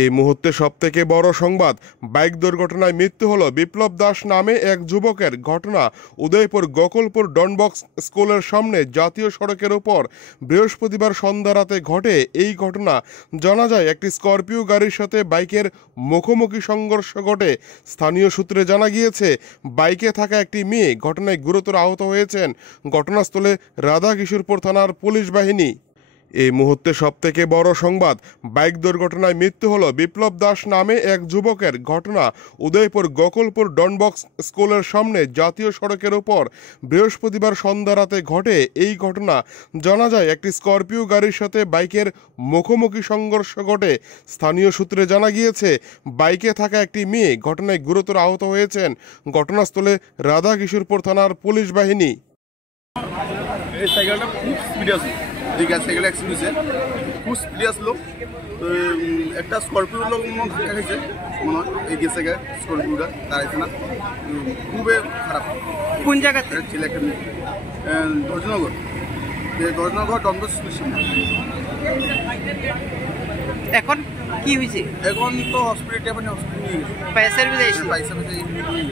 এই মুহূর্তে সবথেকে বড় সংবাদ, বাইক দুর্ঘটনায় মৃত্যু হলো বিপ্লব দাস নামে এক যুবকের। ঘটনা উদয়পুর গোকুলপুর ডনবক্স স্কুলের সামনে জাতীয় সড়কের উপর বৃহস্পতিবার সন্ধ্যা রাতে ঘটে। এই ঘটনা জানা যায় একটি স্করপিও গাড়ির সাথে বাইকের মুখোমুখি সংঘর্ষ ঘটে। স্থানীয় সূত্রে জানা গিয়েছে, বাইকে থাকা একটি মেয়ে ঘটনায় গুরুতর আহত হয়েছেন। ঘটনাস্থলে রাধাকিশোরপুর থানার পুলিশ বাহিনী। এই মুহূর্তে সবথেকে বড় সংবাদ, বাইক দুর্ঘটনায় মৃত্যু হলো বিপ্লব দাস নামে এক যুবকের। ঘটনা উদয়পুর গোকুলপুর ডনবক্স স্কুলের সামনে জাতীয় সড়কের উপর বৃহস্পতিবার সন্ধ্যা রাতে ঘটে। এই ঘটনা জানা যায় একটি স্করপিও গাড়ির সাথে বাইকের মুখোমুখি সংঘর্ষ ঘটে। স্থানীয় সূত্রে জানা গিয়েছে, বাইকে থাকা একটি মেয়ে ঘটনায় গুরুতর আহত হয়েছেন। ঘটনাস্থলে রাধাকিশোরপুর থানার পুলিশ বাহিনী। সাইকেল অ্যাক্সিডেন্ট হয়েছে, খুব স্পিডে আসলো। একটা স্করপিওর লোক ধাক্কা খাইছে মনে হয়, এই গেছে গা স্করপিওটা দাঁড়াইছে না, খুবই খারাপ। কোন জায়গা ছিল একটা ধর্জনগর ডনবক্স স্কুলের সামনে। এখন কি হয়েছে? এখন তো হসপিটাল নিয়ে গেছে, ফায়ার সার্ভিস নিয়ে গেছে।